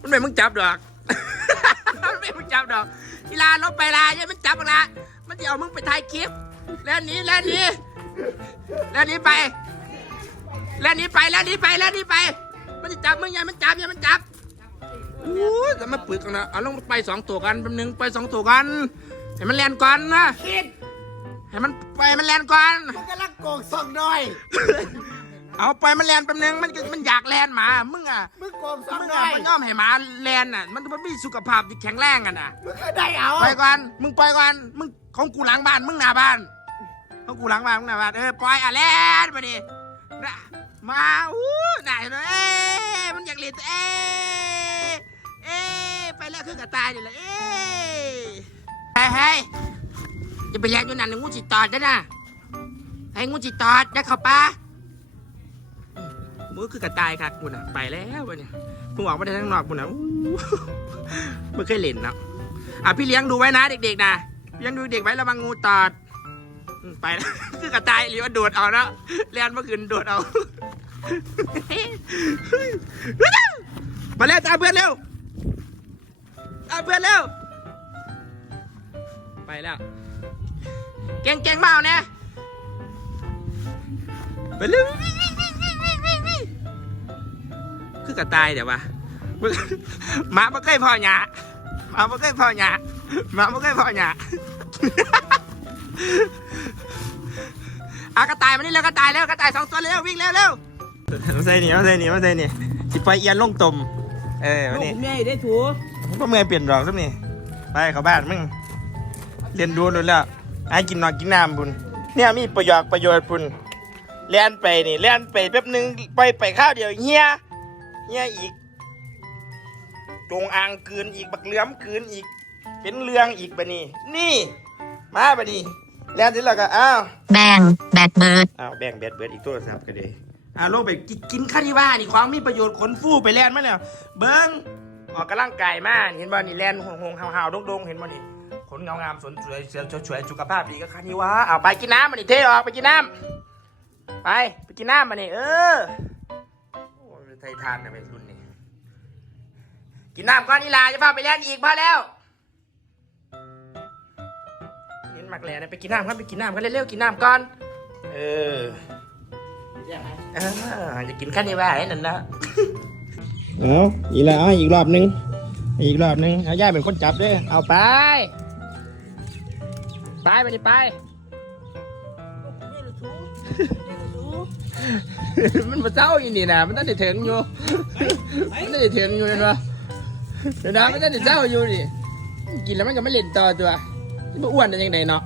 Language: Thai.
มันไม่มึงจับดอก มันไม่มึงจับดอกอีลาลบไปลาอย่ามันจับบักละมันจะเอามึงไปถ่ายคลิป แล้วหนี้แล้วหนี้แล้วหนี้ไป แล้วหนี้ไปแล้วหนี้ไปแล้วหนี้ไป มันจะจับมึงอย่ามันจับอย่ามันจับอู้ยจะมาปึกกันนะเอาลงไปสองตัวกันแป๊บนึงไปสองตัวกันให้มันแลนก่อนนะคิดให้มันไปมันแลนก่อนมึงกำลังโกงส่องหน่อย เอาไปมันแลนแป๊บนึงมันมันอยากแลนหมา มึงอะมึงโกงส่องมึงหน่อะอยมันย่อมให้หมาแลนอะ มันมันมีสุขภาพที่แข็งแรงกันอะ มึงก็ได้เอาไปก่อน มึงปล่อยก่อน มึงของกูหลังบ้าน มึงหน้าบ้าน ของกูหลังบ้าน มึงหน้าบ้าน เออปล่อยอะแลนมาดินะมาอู้ไหนเลยเอ้ยมันอยากเล่นเอ้ยเอ้ยไปแล้วคือกระตายนี่แหละเอ้ยเฮ้ยเฮ้ยจะไปแลนอยู่นั่นงูจิตอดได้อนะให้งูจิตอดได้เข้าป่าอื มือคือกระตายค่ะกูน่ะไปแล้ววะเนี่ยมึงออกมาได้ทั้งนอกกูน่ะไม่เคยเล่นนะอะพี่เลี้ยงดูไว้นะ เด็กๆนะเลี้ยงดูเด็กไว้ระวังงูตอดไปแล้วคือกระต่ายหรือว่าโดดเอาแล้วเรียนเมื่อคืนโดดเอามาแล้วตาเพื่อนเร็วตาเพื่อนเร็วไปแล้วเก่งเก่งเมาเนี่ยไปเร็ว กระต่ายเดี๋ยววะหมาไม่เคยพอหยาหมาไม่เคยพอหยาหมาไม่เคยพอหยาอากระต่ายมานี่แล้วกระต่ายแล้วกระต่ายสองตัวเร็ววิ่งเร็วเร็วมาใส่นี่มาใส่นี่มาใส่นี่สิไปเอียนลงตมเออมานี่แม่ได้ถูก็เมื่อยเปลี่ยนดอกสักนี่ไปเข้าบ้านมึงเรียนดูดูแล้วไอ้กินนอนกินน้ำบุญเนี่ยมีประโยชน์ประโยชน์บุญเลียนไปนี่เลียนไปแป๊บหนึงไปไปข้าวเดียวเฮีย เฮียอีก จงอางคืนอีกบักเหลือมคืนอีก เป็นเรื่องอีกบะนี่นี่ มาบะนี่แล้วทีหลังก็อ้าวแบงแบดเบิร์ดอ้าวแบ่งแบตเบิดอีกโทรศัพท์ก็เลยอ่าลงไปกินกินข้าวที่ว่านี่ของมีประโยชน์ขนฟูไปแลนมาแล้วเบิ้งออกกำลังกายมาเห็นบ่นี่แลนหงหงหาวๆดงๆเห็นบ่นี่ขนเงางามสนสวยเสียสวยๆสุขภาพดีก็คันนี้วะเอาไปกินน้ำมานี่เทออกไปกินน้ำไปไปกินน้ำมานี่เออ โอ้ยไทยทานนะเป็นรุ่นนี้กินน้ำก่อนนี่ลาจะพาไปเล่นอีกพอแล้วเห็นมักแหล่นะไปกินน้ำครับไปกินน้ำกันเร็วๆกินน้ำก่อนเออเออจะกินข้าวนี่ว่าไอ้นั่นนะเอาอีกแล้วอีกรอบนึงอีกรอบนึงเอาย่าเป็นคนจับด้วยเอาไป ไปไปดิไป มันมาเจ้าอีนี่นะมันต้องได้ถึงอยู่มันต้องได้ถึงอยู่เห็นปะเดี๋ยวนะมันต้องได้เจ้าอยู่ดิกินแล้วมันก็ไม่เล่นต่อตัวที่มันอ้วนได้ยังไงเนาะ